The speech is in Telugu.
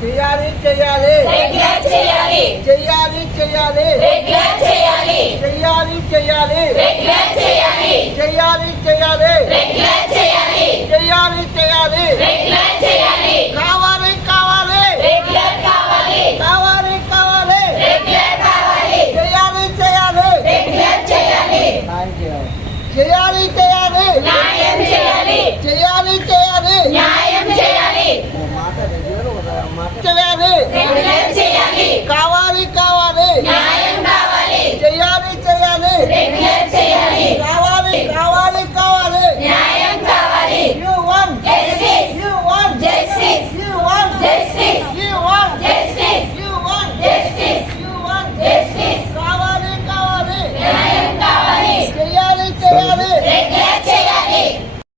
చేయాలి చేయాలి రెగ్యులర్ చేయాలి చేయాలి చేయాలి రెగ్యులర్ చేయాలి చేయాలి చేయాలి రెగ్యులర్ చేయాలి చేయాలి చేయాలి రెగ్యులర్